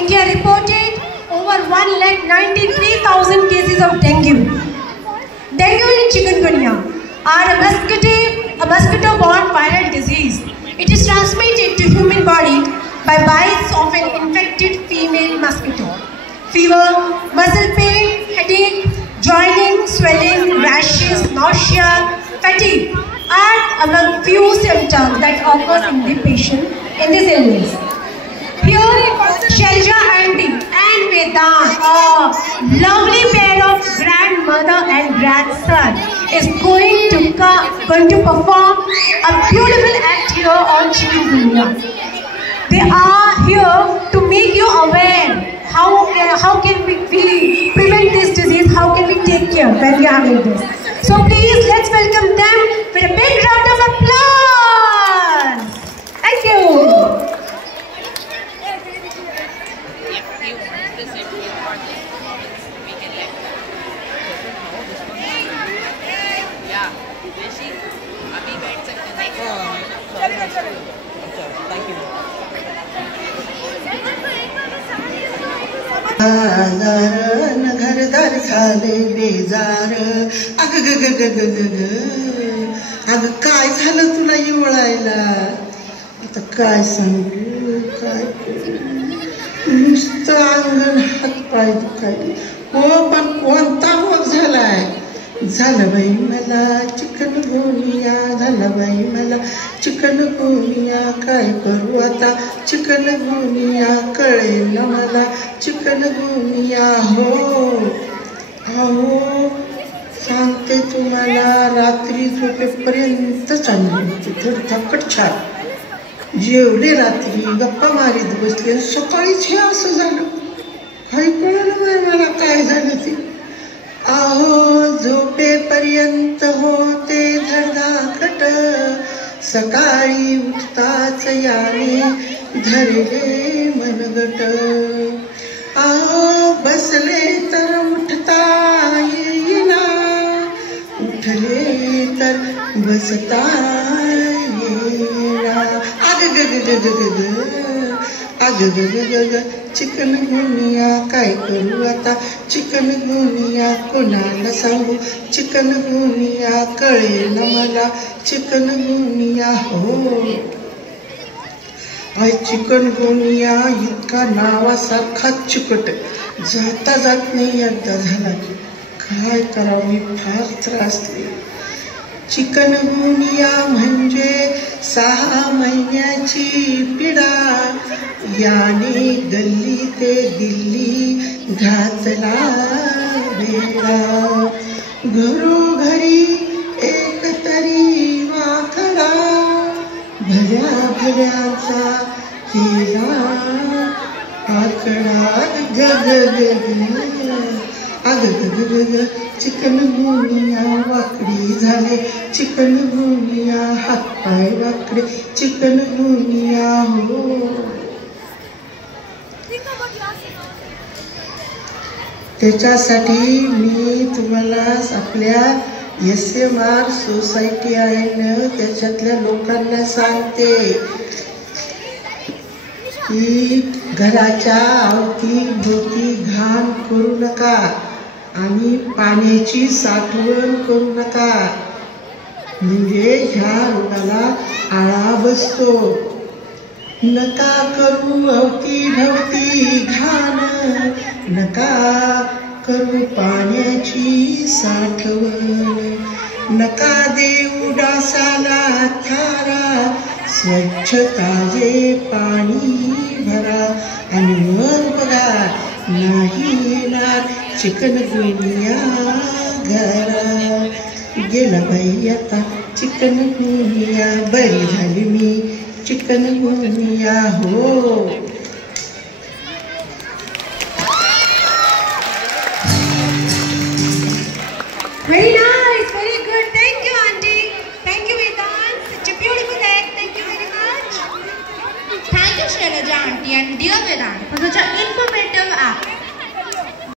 India reported over 193,000 cases of dengue. Dengue and chikungunya are a mosquito-borne viral disease. It is transmitted to human body by bites of an infected female mosquito. Fever, muscle pain, headache, joining, swelling, rashes, nausea, fatigue are among few symptoms that occur in the patient in this illness. Here, Shelja and Vedant, a lovely pair of grandmother and grandson, is going to perform a beautiful act here on Chikungunya. They are here to make you aware how can we prevent this disease, how can we take care when we are having this. So please, let's welcome them with a big round of applause. Thank you. घरदार झाले बेजार. अग ग ग ग ग ग ग अग काय झालं तुला येवळायला? आता काय सांगू, काय नुसतं अंगण हात पाय दुखायले. हो पण कोणता रोग झालाय? झालं बाई मला चिकनगुनिया, झालं बाई मला चिकनगुनिया. काय करू आता चिकनगुनिया, कळेल ना मला चिकनगुनिया. हो अहो सांगते तुम्हाला, रात्री झोपेपर्यंत चालली होती धडधाकट छान. जेवले रात्री, गप्पा मारीत बसले, सकाळीच हे असं झालं. काही कळलं नाही मला काय झालं ते. अहो झोपेपर्यंत होते धडधाकट, सकाळी उठताच याने धरले मनगट. अहो बसले तर उठता येईना, उठले तर बसता येईना. अग ग ग ग ग ग अग ग ग ग ग चिकनगुनिया. काय करू आता चिकनगुनिया, कोणाला सांगू चिकनगुनिया, कळेल ना मला चिकनगुनिया. हो आय चिकनगुनिया इतका नावासारखा चिकट, जाता जात नाही एकदा झाला की. काय करावं, मी फार त्रासले. चिकनगुनिया म्हणजे 6 महिन्याची पिढा, याने गल्ली ते दिल्ली घातला वेळा. घरोघरी एक तरी वाकडा, भल्या भल्याचा केला आकडा. ग ग ग अग ग ग ग चिकनगुनिया वाकडी झाले, चिकनगुनिया हातपाय वाकडे, चिकनगुनिया. हो त्याच्यासाठी मी तुम्हाला आपल्या SMR सोसायटी आहे ना, त्याच्यातल्या लोकांना सांगते की घराच्या अवतीभोवती घाण करू नका आणि पाण्याची साठवण करू नका, म्हणजे ह्या रोगाला आळा बसतो. नका करू अवतीभवती घाण, नका करू पाण्याची साठवण, नका देऊ डासाला थारा, स्वच्छ ताजे पाणी भरा. आणि मग बघा नाही येणार चिकनगुनिया घरा. गेला बाई आता चिकनगुनिया, बरी झाली मी चिकनगुनिया. हो Very nice, very good. Thank you, Auntie. Thank you, Vedant. Such a beautiful act. Thank you very much. Thank you, Shailaja Auntie and dear Vedant, for such an informative act.